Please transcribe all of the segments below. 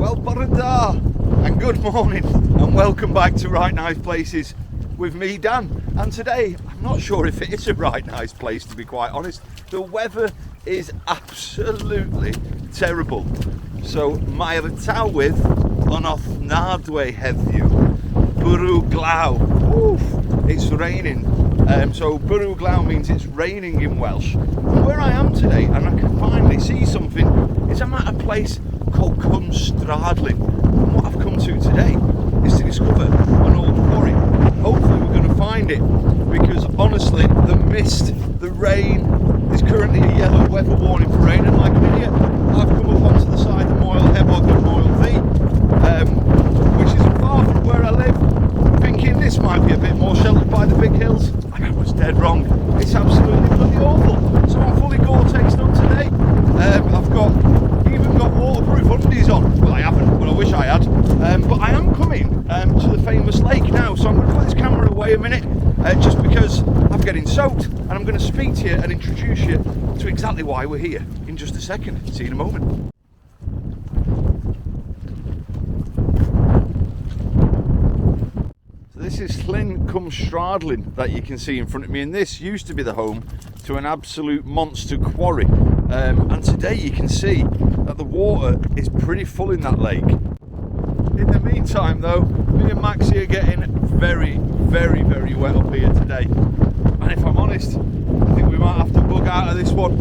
Well, bore da, and good morning, and welcome back to Right Nice Places with me, Dan. And today, I'm not sure if it is a right nice place, to be quite honest. The weather is absolutely terrible. So, mae'r tywydd yn ofnadwy heddiw. Bwrw glaw. Oof, it's raining. So bwrw glaw means it's raining in Welsh. And where I am today, and I can finally see something, is I'm at a place called Cwmstradlyn. And what I've come to today is to discover an old quarry. Hopefully we're going to find it, because honestly, the mist, the rain, there's currently a yellow weather warning for rain, and like an idiot, I've come up onto the side of Moyle Hebog and Moyle V, which is far from where I live, thinking this might be a bit more sheltered by the big hills, and I was dead wrong. It's absolutely bloody awful. So I'm fully Gore-Texed up today. I've even got waterproof undies on. Well, I haven't, but I wish I had. But I am coming to the famous lake now, so I'm going to put this camera away a minute, just because I'm getting soaked, and I'm going to speak to you and introduce you to exactly why we're here in just a second. See you in a moment. So this is Llyn Cwmstradlyn that you can see in front of me, and this used to be the home to an absolute monster quarry. And today you can see that the water is pretty full in that lake. In the meantime though, me and Maxie are getting very, very, very wet up here today. And if I'm honest, I think we might have to bug out of this one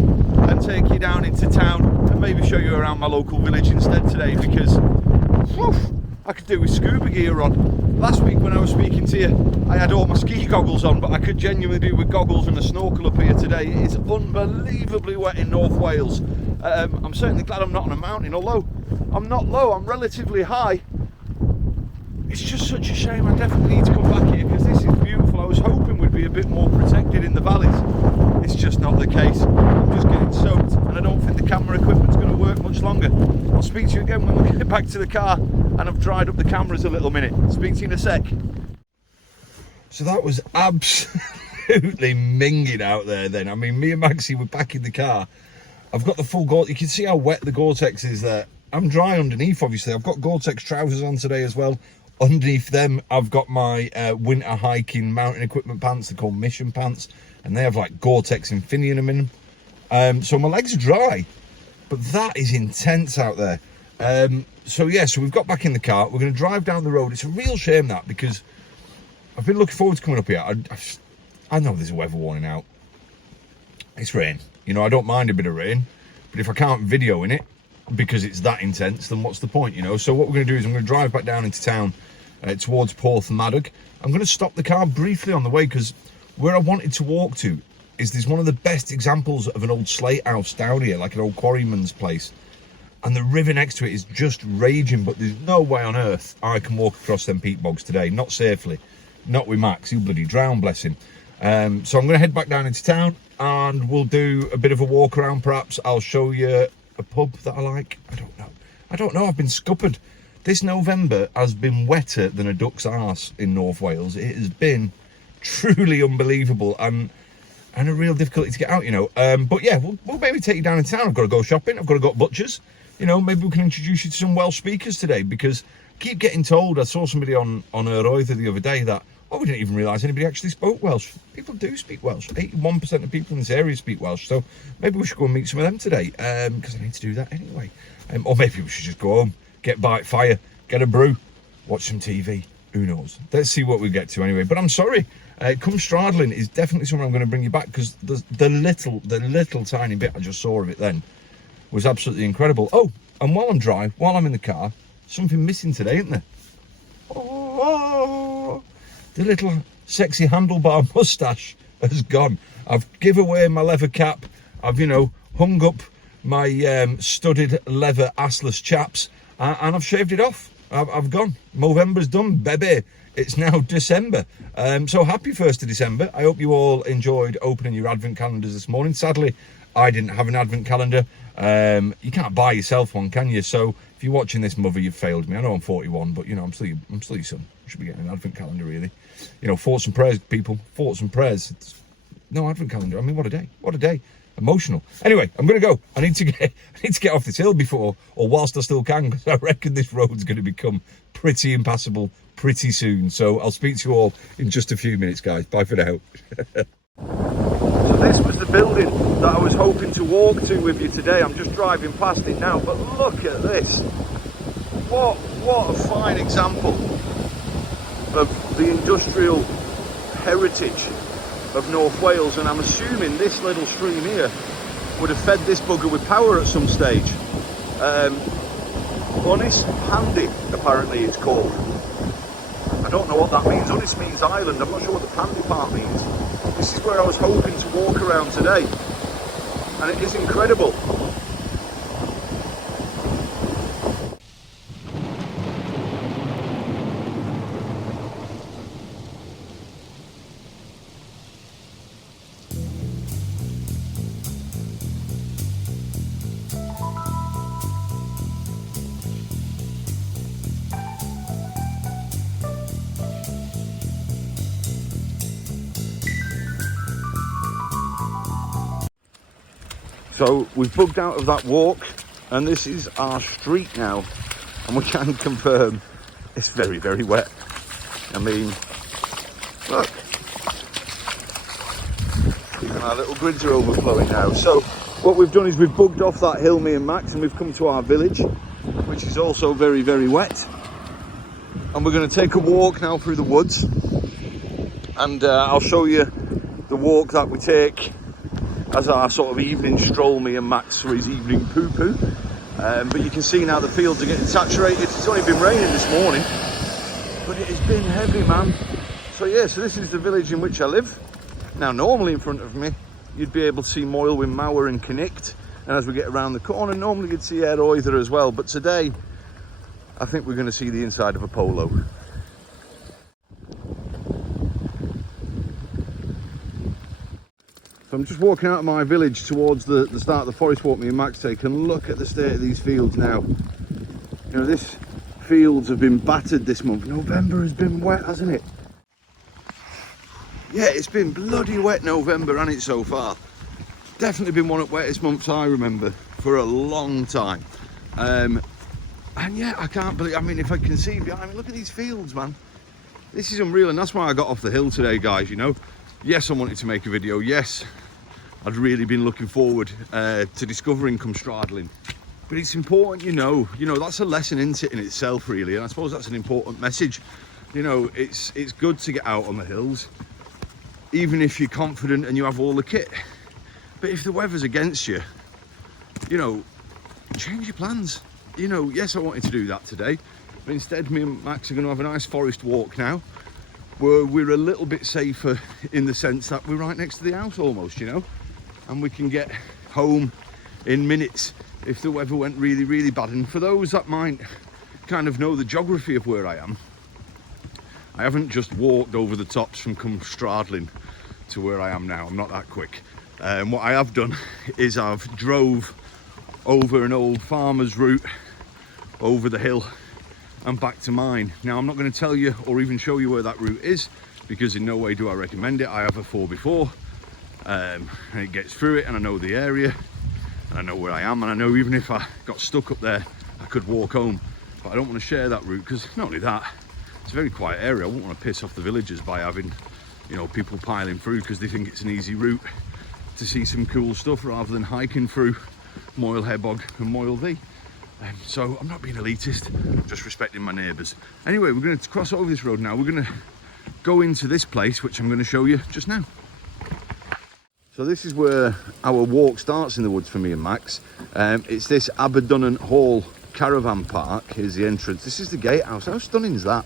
and take you down into town and maybe show you around my local village instead today, because whew, I could do with scuba gear on. Last week when I was speaking to you, I had all my ski goggles on, but I could genuinely do with goggles and a snorkel up here today. It is unbelievably wet in North Wales. I'm certainly glad I'm not on a mountain, although I'm not low, I'm relatively high. It's just such a shame. I definitely need to come back here because this is beautiful. I was hoping we'd be a bit more protected in the valleys. It's just not the case. I'm just getting soaked, and I don't think the camera equipment's going to work much longer. I'll speak to you again when we get back to the car and I've dried up the cameras a little minute. Speak to you in a sec. So that was absolutely minging out there then. I mean, me and Maxie were back in the car. I've got the full Gore. You can see how wet the Gore-Tex is there. I'm dry underneath, obviously. I've got Gore-Tex trousers on today as well. Underneath them, I've got my winter hiking mountain equipment pants. They're called Mission pants, and they have like Gore-Tex Infinium in them. So my legs are dry, but that is intense out there. So we've got back in the car. We're going to drive down the road. It's a real shame that, because I've been looking forward to coming up here. I know there's a weather warning out. It's rain. You know, I don't mind a bit of rain, but if I can't video in it because it's that intense, then what's the point, you know? So what we're going to do is I'm going to drive back down into town towards Porthmadog. I'm going to stop the car briefly on the way, because where I wanted to walk to is there's one of the best examples of an old slate house down here, like an old quarryman's place. And the river next to it is just raging, but there's no way on earth I can walk across them peat bogs today, not safely. Not with Max, he'll bloody drown, bless him. So I'm going to head back down into town and we'll do a bit of a walk around perhaps. I'll show you a pub that I like. I don't know, I've been scuppered. This November has been wetter than a duck's arse in North Wales. It has been truly unbelievable and a real difficulty to get out, you know. But yeah, we'll maybe take you down in town. I've got to go shopping, I've got to go to butchers. You know, maybe we can introduce you to some Welsh speakers today, because I keep getting told, I saw somebody on Eryri the other day that, we didn't even realise anybody actually spoke Welsh. People do speak Welsh. 81% of people in this area speak Welsh. So maybe we should go and meet some of them today, because I need to do that anyway. Or maybe we should just go home, get by fire, get a brew, watch some TV. Who knows? Let's see what we get to anyway. But I'm sorry, Cwmstradlyn is definitely somewhere I'm going to bring you back, because the little tiny bit I just saw of it then was absolutely incredible. Oh, and while I'm in the car, something missing today, isn't there? Oh, the little sexy handlebar moustache has gone. I've given away my leather cap. I've, hung up my studded leather assless chaps, and I've shaved it off. I've gone. Movember's done, baby. It's now December. So happy 1st of December. I hope you all enjoyed opening your advent calendars this morning. Sadly, I didn't have an advent calendar. You can't buy yourself one, can you? So if you're watching this, mother, you've failed me. I know I'm 41, but I'm still your son. You should be getting an advent calendar, really. Thoughts and prayers, people. Thoughts and prayers. No advent calendar. I mean, what a day. What a day. emotional. Anyway, I'm going to go. I need to get off this hill before, or whilst I still can, because I reckon this road's going to become pretty impassable pretty soon. So I'll speak to you all in just a few minutes, guys. Bye for now. So this was the building that I was hoping to walk to with you today. I'm just driving past it now, but look at this. What a fine example of the industrial heritage of North Wales, and I'm assuming this little stream here would have fed this bugger with power at some stage. Honest Handy, apparently it's called. I don't know what that means. Honest means island. I'm not sure what the Pandy part means. This is where I was hoping to walk around today, and it is incredible. So we've bugged out of that walk, and this is our street now, and we can confirm it's very, very wet. I mean, look, even our little grids are overflowing now. So what we've done is we've bugged off that hill, me and Max, and we've come to our village, which is also very, very wet. And we're going to take a walk now through the woods, and I'll show you the walk that we take as our sort of evening stroll, me and Max, for his evening poo-poo. But you can see now the fields are getting saturated. It's only been raining this morning, but it has been heavy, man. So yeah, so this is the village in which I live. Now normally in front of me, you'd be able to see Moylwyn Mower and Cnicht, and as we get around the corner, normally you'd see Eryri as well. But today, I think we're going to see the inside of a polo. So I'm just walking out of my village towards the start of the forest walk me and Max take, and look at the state of these fields now. You know, these fields have been battered this month. November has been wet, hasn't it? Yeah, it's been bloody wet November, hasn't it, so far? Definitely been one of the wettest months I remember for a long time. And yeah, I can't believe, I mean, if I can see behind me, look at these fields, man. This is unreal, and that's why I got off the hill today, guys, you know. Yes, I wanted to make a video. Yes, I'd really been looking forward to discovering Cwmstradlyn. But it's important, you know, that's a lesson in itself, really. And I suppose that's an important message. You know, it's good to get out on the hills, even if you're confident and you have all the kit. But if the weather's against you, you know, change your plans. You know, yes, I wanted to do that today, but instead me and Max are going to have a nice forest walk now. We're a little bit safer in the sense that we're right next to the house almost, you know, and we can get home in minutes if the weather went really, really bad. And for those that might kind of know the geography of where I am, I haven't just walked over the tops from Cwmstradlyn to where I am now. I'm not that quick. What I have done is I've drove over an old farmer's route over the hill and back to mine. Now I'm not going to tell you or even show you where that route is, because in no way do I recommend it. I have before and it gets through it, and I know the area and I know where I am, and I know even if I got stuck up there I could walk home. But I don't want to share that route because not only that, it's a very quiet area. I wouldn't want to piss off the villagers by having, you know, people piling through because they think it's an easy route to see some cool stuff rather than hiking through Moyle Hebog and Moyle V. So I'm not being elitist, just respecting my neighbours. Anyway, we're going to cross over this road now. We're going to go into this place, which I'm going to show you just now. So this is where our walk starts in the woods for me and Max. It's this Aberdynon Hall caravan park. Here's the entrance. This is the gatehouse. How stunning is that?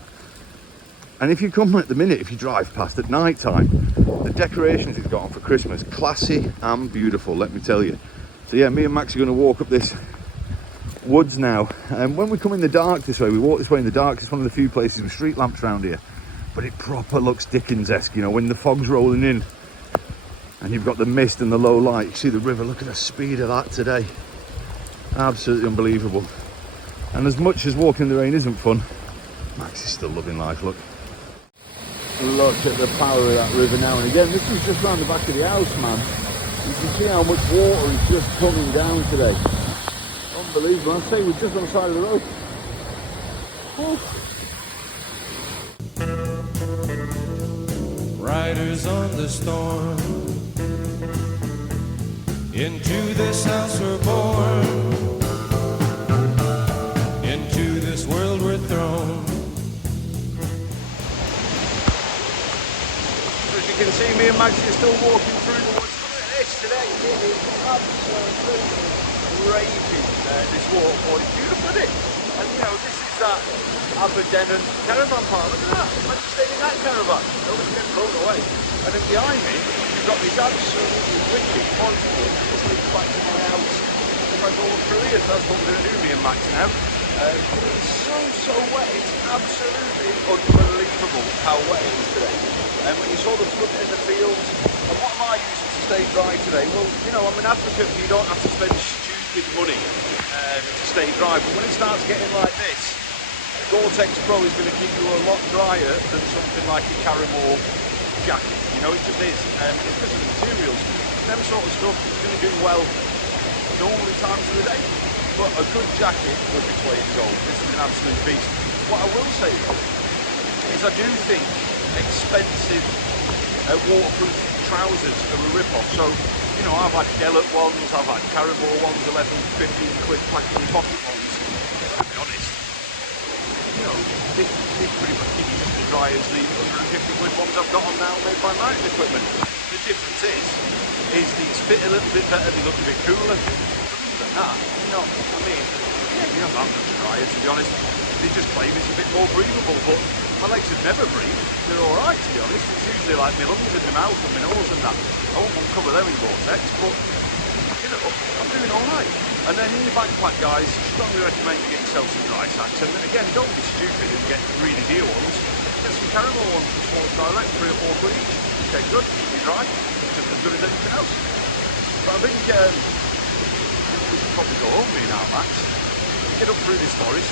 And if you come at the minute, if you drive past at night time, the decorations it's got on for Christmas, classy and beautiful, let me tell you. So yeah, me and Max are going to walk up this woods now, and when we come in the dark this way, we walk this way in the dark. It's one of the few places with street lamps around here, but it proper looks Dickens-esque, you know, when the fog's rolling in and you've got the mist and the low light. You see the river. Look at the speed of that today, absolutely unbelievable. And as much as walking in the rain isn't fun, Max is still loving life. Look at the power of that river now and again. This was just round the back of the house, man. You can see how much water is just coming down today. Unbelievable. I'd say we're just on the side of the road. Oh. Riders on the storm, into this house we're born, into this world we're thrown. As you can see, me and Max are still walking through the woods. Look at this today. It is absolutely raging, this waterfall. It's beautiful, isn't it? And you know, this is that Aberdenon caravan park. Look at that. I'm just staying in that caravan. Nobody's getting blown away. And then behind me, you've got this absolutely wicked waterfall. This leads back to my house. If I go up through here, so that's what we're going to do, me and Max now. It's so wet. It's absolutely unbelievable how wet it is today. And when you saw the flood in the fields, and what am I using to stay dry today? Well, you know, I'm an advocate that you don't have to spend stupid money to stay dry, but when it starts getting like this, Gore-Tex Pro is going to keep you a lot drier than something like a Caramore jacket. You know, it just is. It's just the materials. Them sort of stuff is going to do well normally times of the day, but a good jacket will be its weight in gold. This is an absolute beast. What I will say though, is I do think expensive waterproof trousers are a rip-off. So, you know, I've had Gellert ones, I've had Caramore ones, 11, 15 quid pack in pocket ones. To be honest, you know, they pretty much give you just as dry as the 150 quid ones I've got on now made by Mountain Equipment. The difference is these fit a little bit better, they look a bit cooler. Other than that, you know, I mean, yeah, you're not that much drier, to be honest. They just claim it's a bit more breathable, but my legs have never breathed. They're alright, to be honest. It's usually like my lungs and my mouth and my nose and that. I won't cover them in Gore-Tex, but you know, I'm doing alright. And then in your backpack, guys, strongly recommend you get yourself some dry sacks. And again, don't be stupid and get really dear ones. Get some Caramore ones for small toilet, 3 or 4 quid each. Okay, good, keep you dry, just as good as anything else. But I think we should probably go home, me now, Max. Get up through this forest,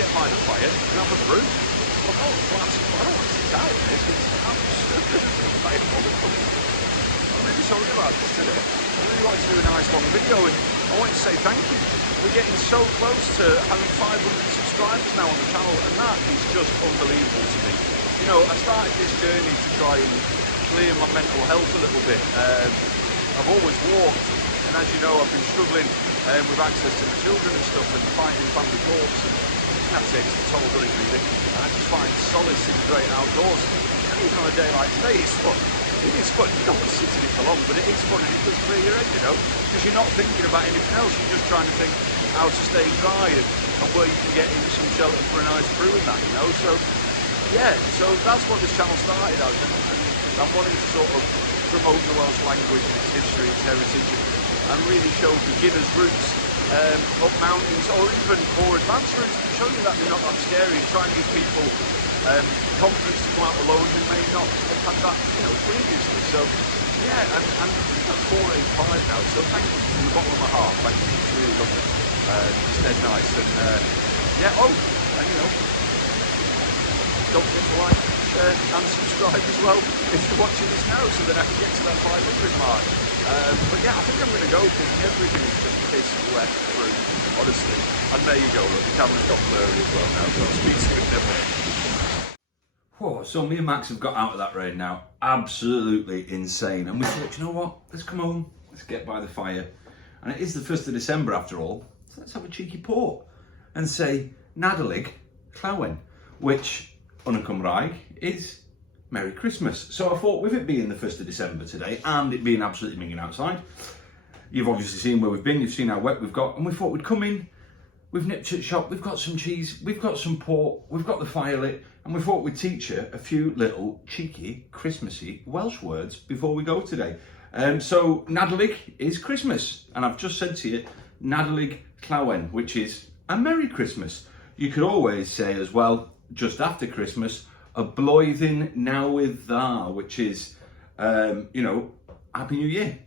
get by the fire, and have a brew. I don't want to sit out in this. It's absolutely diabolical. I'm really sorry about this today. I really wanted to do a nice long video, and I wanted to say thank you. We're getting so close to having 500 subscribers now on the channel, and that is just unbelievable to me. You know, I started this journey to try and clear my mental health a little bit. I've always walked, and as you know, I've been struggling with access to the children and stuff, and fighting family courts, and that's it, it's all good really. And I just find solace in the great outdoors. And even on a day like today, it's fun. It is fun. You don't want to sit in it for long, but it is fun, and it does clear your head, you know, because you're not thinking about anything else. You're just trying to think how to stay dry and where you can get into some shelter for a nice brew and that, you know. So yeah, so that's what this channel started out, and I'm wanting to sort of promote the Welsh language, its history, its heritage, and really show beginners' routes up mountains, or even more advanced routes, to show you that they're not that scary, and try and give people confidence to go out alone who may not have had that, you know, previously. So yeah, and at 485 now, so thank you from the bottom of my heart. Thank you, it's really lovely. It's dead nice, and yeah, oh, and you know, don't forget to like, share and subscribe as well if you're watching this now, so that I can get to that 500 mark. But yeah, I think I'm going to go, because everything is just piss wet through, honestly. And there you go, look, the camera's got blurry as well now, so I'll speak to you in a bit. Whoa, so me and Max have got out of that rain now. Absolutely insane. And we thought, you know what? Let's come home. Let's get by the fire. And it is the 1st of December after all. So let's have a cheeky port and say Llyn Cwmstradlyn, which on a Cymraeg is Merry Christmas. So I thought, with it being the 1st of December today and it being absolutely minging outside, you've obviously seen where we've been, you've seen how wet we've got, and we thought we'd come in. We've nipped at shop, we've got some cheese, we've got some pork, we've got the fire lit, and we thought we'd teach you a few little cheeky, Christmassy Welsh words before we go today. So Nadolig is Christmas, and I've just said to you, Nadolig Clywyn, which is a Merry Christmas. You could always say as well, just after Christmas, a Blwyddyn Newydd Dda, which is, you know, Happy New Year.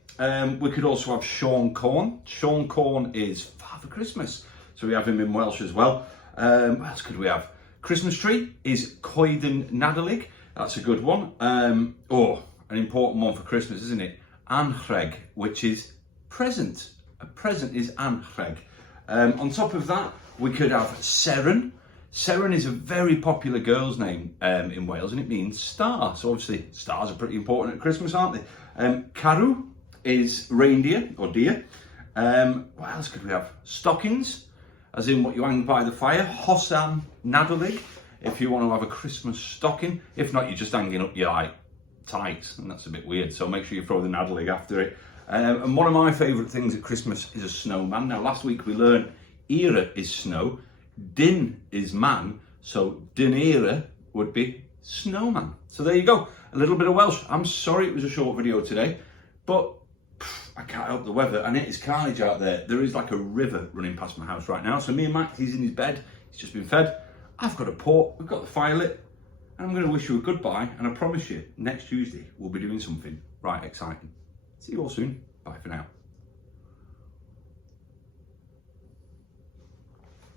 We could also have Sean Corn. Sean Corn is Father Christmas. So we have him in Welsh as well. What else could we have? Christmas tree is Coeden Nadolig. That's a good one. Oh, an important one for Christmas, isn't it? anrheg, which is present. A present is anrheg. On top of that, we could have seren. Seren is a very popular girl's name in Wales, and it means star. So obviously stars are pretty important at Christmas, aren't they? Caru is reindeer or deer. What else could we have? Stockings, as in what you hang by the fire. Hosan Nadolig, if you want to have a Christmas stocking. If not, you're just hanging up your tights, and that's a bit weird. So make sure you throw the Nadolig after it. And one of my favourite things at Christmas is a snowman. Now, last week we learned Era is snow, Din is man, so Dinera would be snowman. So there you go, a little bit of Welsh. I'm sorry it was a short video today, but I can't help the weather, and it is carnage out there. There is like a river running past my house right now. So me and Max, he's in his bed, he's just been fed. I've got a pot, we've got the fire lit, and I'm going to wish you a goodbye, and I promise you, next Tuesday we'll be doing something right exciting. See you all soon. Bye for now.